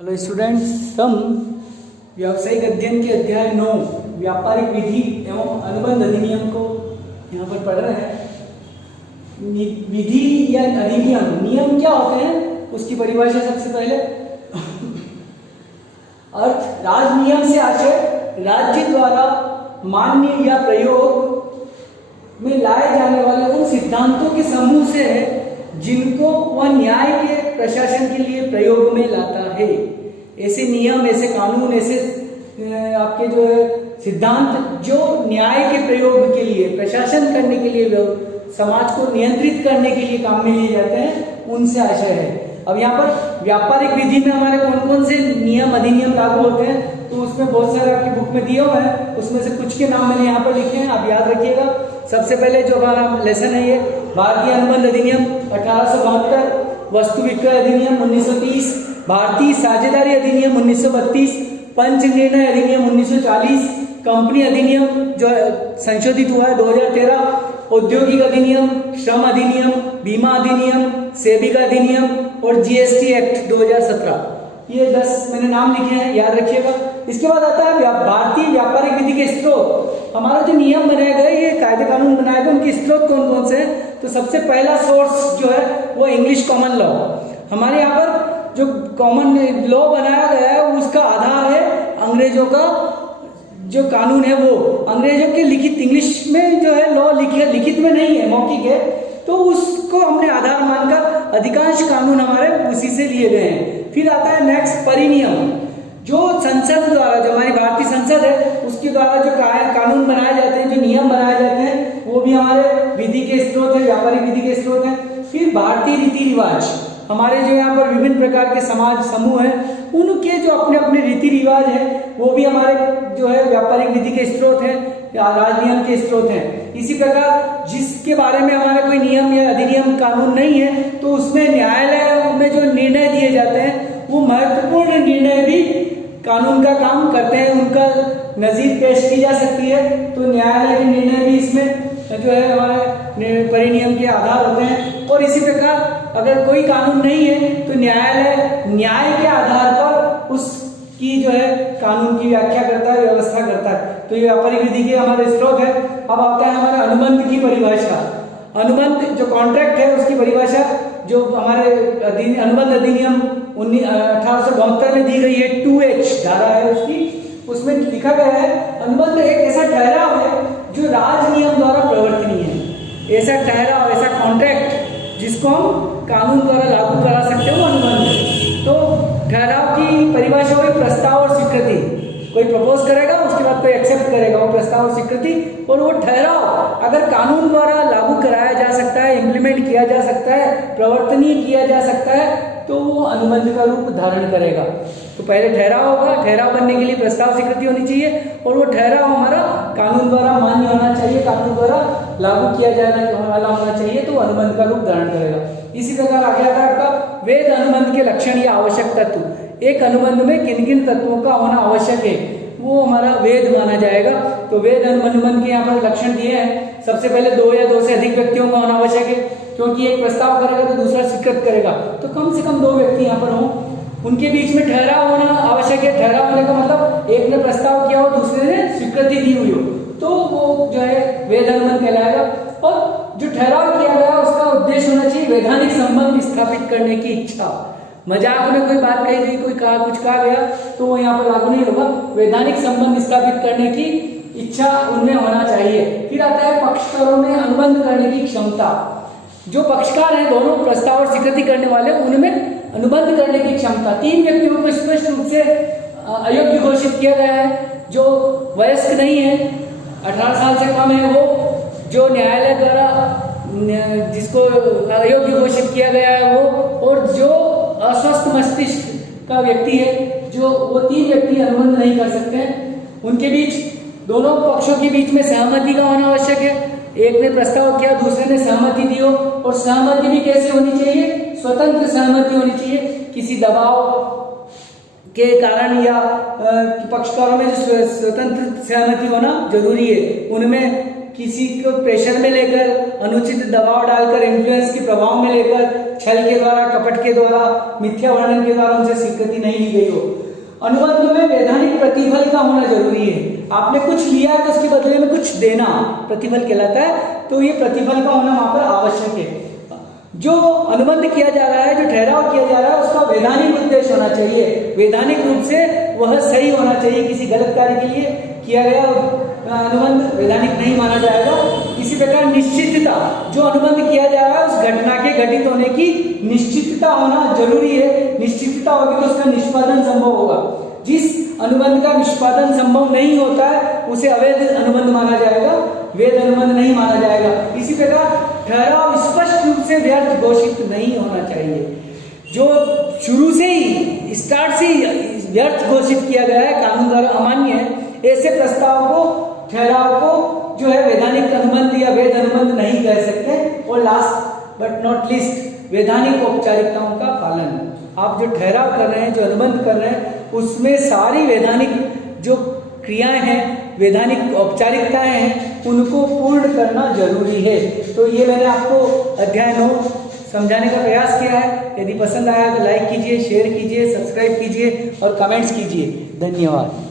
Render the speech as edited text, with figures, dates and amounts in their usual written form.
Hello students, हम व्यावसायिक अध्ययन के अध्याय 9 व्यापारिक विधि एवं अनुबंध अधिनियम को यहाँ पर पढ़ रहे हैं। विधि या अधिनियम, नियम क्या होते हैं उसकी परिभाषा सबसे पहले। अर्थ राज नियम से आशय राज्य द्वारा मान्य या प्रयोग में लाए जाने वाले उन सिद्धांतों के समूह से है जिनको वह न्याय के प्रशासन के लिए प्रयोग में लाता है। ऐसे नियम, ऐसे कानून, ऐसे आपके जो है सिद्धांत जो न्याय के प्रयोग के लिए, प्रशासन करने के लिए, समाज को नियंत्रित करने के लिए काम में लिए जाते हैं, उनसे आशय है। अब यहाँ पर व्यापारिक विधि में हमारे कौन कौन से नियम अधिनियम लागू होते हैं, तो उसमें बहुत सारे आपकी बुक में दिए हुए हैं। उसमें से कुछ के नाम मैंने यहाँ पर लिखे हैं, आप याद रखिएगा। सबसे पहले जो हमारा लेसन है ये भारतीय अनुबंध अधिनियम 1872, वस्तु विक्रय अधिनियम 1930, भारतीय साझेदारी अधिनियम 1932, पंच निर्णय अधिनियम 1940, कंपनी अधिनियम जो संशोधित हुआ है 2013, औद्योगिक अधिनियम, श्रम अधिनियम, बीमा अधिनियम, सेविका अधिनियम और जीएसटी एक्ट 2017। ये 10 मैंने नाम लिखे हैं, याद रखिएगा। इसके बाद आता है भारतीय व्यापारिक विधि के स्रोत। हमारा जो नियम बनाए गए, ये कायदे कानून बनाए गए, उनके स्रोत कौन कौन से हैं? तो सबसे पहला सोर्स जो है वो इंग्लिश कॉमन लॉ। हमारे यहाँ पर जो कॉमन लॉ बनाया गया है उसका आधार है अंग्रेजों का जो कानून है, वो अंग्रेजों के लिखित, इंग्लिश में जो है लॉ लिखित में नहीं है, मौखिक है, तो उसको हमने आधार मानकर अधिकांश कानून हमारे उसी से लिए गए हैं। फिर आता है नेक्स्ट परिनियम, जो संसद द्वारा, जो हमारी भारतीय संसद है उसके द्वारा जो कानून बनाए जाते हैं, जो नियम बनाए जाते हैं, वो भी हमारे विधि के स्रोत है, व्यापारिक विधि के स्रोत है। फिर भारतीय रीति रिवाज, हमारे जो यहाँ पर विभिन्न प्रकार के समाज समूह हैं, उनके जो अपने अपने रीति रिवाज है, वो भी हमारे जो है व्यापारिक विधि के स्रोत हैं, राज नियम के स्रोत हैं। इसी प्रकार जिसके बारे में हमारा कोई नियम या अधिनियम कानून नहीं है, तो उसमें न्यायालय में जो निर्णय दिए जाते हैं, वो महत्वपूर्ण निर्णय भी कानून का काम करते हैं, उनका नजीर पेश की जा सकती है। तो न्यायालय के निर्णय भी इसमें जो है हमारे परिनियम के आधार होते हैं। और इसी प्रकार अगर कोई कानून नहीं है तो न्यायालय न्याय के आधार पर उसकी जो है कानून की व्याख्या करता है, व्यवस्था करता है। तो ये व्यापारिक विधि के हमारे स्रोत है। अब आता है हमारे अनुबंध की परिभाषा। अनुबंध जो कॉन्ट्रैक्ट है उसकी परिभाषा जो हमारे अनुबंध अधिनियम 1872 में दी गई है, 2H धारा है उसकी, उसमें लिखा गया है अनुबंध एक ऐसा ठहराव है जो राज नियम द्वारा प्रवर्तनीय है। ऐसा ठहराव, ऐसा कॉन्ट्रैक्ट जिसको हम कानून द्वारा लागू करा सकते हो, अनुबंध है। तो ठहराव की परिभाषा हुई प्रस्ताव और स्वीकृति। कोई प्रपोज करेगा, उसके बाद कोई एक्सेप्ट करेगा, वो प्रस्ताव और स्वीकृति। और वो ठहराव अगर कानून द्वारा लागू कराया जा सकता है, इम्प्लीमेंट किया जा सकता है, प्रवर्तनीय किया जा सकता है, तो वो अनुबंध का रूप धारण करेगा। तो पहले ठहराव होगा, ठहराव बनने के लिए प्रस्ताव स्वीकृति होनी चाहिए, और वो ठहराव हमारा कानून द्वारा मान्य होना चाहिए, कानून द्वारा लागू किया जाने वाला होना चाहिए, तो अनुबंध का रूप धारण करेगा। इसी प्रकार आगे आता है आपका वेद अनुबंध के लक्षण या आवश्यक तत्व। एक अनुबंध में किन किन तत्वों का होना आवश्यक है, वो हमारा वेद माना जाएगा। तो वेद अनुबंध के यहाँ पर लक्षण दिए हैं। सबसे पहले 2 या 2 से अधिक व्यक्तियों का होना आवश्यक है, क्योंकि एक प्रस्ताव करेगा तो दूसरा स्वीकृत करेगा, तो कम से कम 2 व्यक्ति यहाँ पर हों। उनके बीच में ठहराव होना आवश्यक है। ठहराव होने का मतलब एक ने प्रस्ताव किया हो, दूसरे ने स्वीकृति दी हुई हो, तो वो जो है वेद अनुबंध कहलाएगा। और जो ठहराव किया गया उसका उद्देश्य होना चाहिए वैधानिक संबंध स्थापित करने की इच्छा। मजाक में कोई बात कही गई, कोई कुछ कहा गया, तो वो यहाँ पर लागू नहीं होगा। वैधानिक संबंध स्थापित करने की इच्छा उनमें होना चाहिए। फिर आता है पक्षकारों में अनुबंध करने की क्षमता। जो पक्षकार हैं, दोनों प्रस्ताव और स्वीकृति करने वाले, उनमें अनुबंध करने की क्षमता। 3 व्यक्तियों को स्पष्ट रूप से अयोग्य घोषित किया गया है। जो वयस्क नहीं है, 18 साल से कम है, वो जो न्यायालय द्वारा जिसको अयोग्य घोषित किया गया है वो, और जो अस्वस्थ मस्तिष्क का व्यक्ति है, जो वो 3 व्यक्ति अनुबंध नहीं कर सकते हैं। उनके बीच, दोनों पक्षों के बीच में सहमति का होना आवश्यक है। एक ने प्रस्ताव किया, दूसरे ने सहमति दी हो, और सहमति भी कैसे होनी चाहिए? स्वतंत्र सहमति होनी चाहिए। किसी दबाव के कारण या पक्षकारों में जो स्वतंत्र सहमति होना जरूरी है। उनमें किसी को प्रेशर में लेकर, अनुचित दबाव डालकर, इन्फ्लुएंस के प्रभाव में लेकर, छल के द्वारा, कपट के द्वारा, मिथ्या वर्णन के द्वारा उनसे स्वीकृति नहीं ली गई हो। अनुबंध में वैधानिक प्रतिफल का होना जरूरी है। आपने कुछ लिया है तो उसके बदले में कुछ देना प्रतिफल कहलाता है, तो ये प्रतिफल का होना वहां पर आवश्यक है। जो अनुबंध किया जा रहा है, जो ठहराव किया जा रहा है, उसका वैधानिक उद्देश्य होना चाहिए, वैधानिक रूप से वह सही होना चाहिए। किसी गलत कार्य के लिए किया गया अनुबंध वैधानिक नहीं माना जाएगा। इसी प्रकार निश्चितता, जो अनुबंध किया जा रहा है उस घटना के घटित होने की निश्चितता होना जरूरी है। निश्चितता होगी तो उसका निष्पादन संभव होगा। जिस अनुबंध का निष्पादन संभव नहीं होता है उसे अवैध अनुबंध माना जाएगा, वैध अनुबंध नहीं माना जाएगा। इसी प्रकार ठहराव स्पष्ट रूप से व्यर्थ घोषित नहीं होना चाहिए। जो शुरू से ही, स्टार्ट से ही व्यर्थ घोषित किया गया है, कानून द्वारा अमान्य है, ऐसे प्रस्ताव को, ठहराव को जो है वैधानिक अनुबंध या वैध अनुबंध नहीं कह सकते। और लास्ट बट नॉट लीस्ट, वैधानिक औपचारिकताओं का पालन। आप जो ठहराव कर रहे हैं, जो अनुबंध कर रहे हैं, उसमें सारी वैधानिक जो क्रियाएं हैं, वैधानिक औपचारिकताएं हैं, उनको पूर्ण करना जरूरी है। तो ये मैंने आपको अध्याय 9 समझाने का प्रयास किया है। यदि पसंद आया तो लाइक कीजिए, शेयर कीजिए, सब्सक्राइब कीजिए और कमेंट्स कीजिए। धन्यवाद।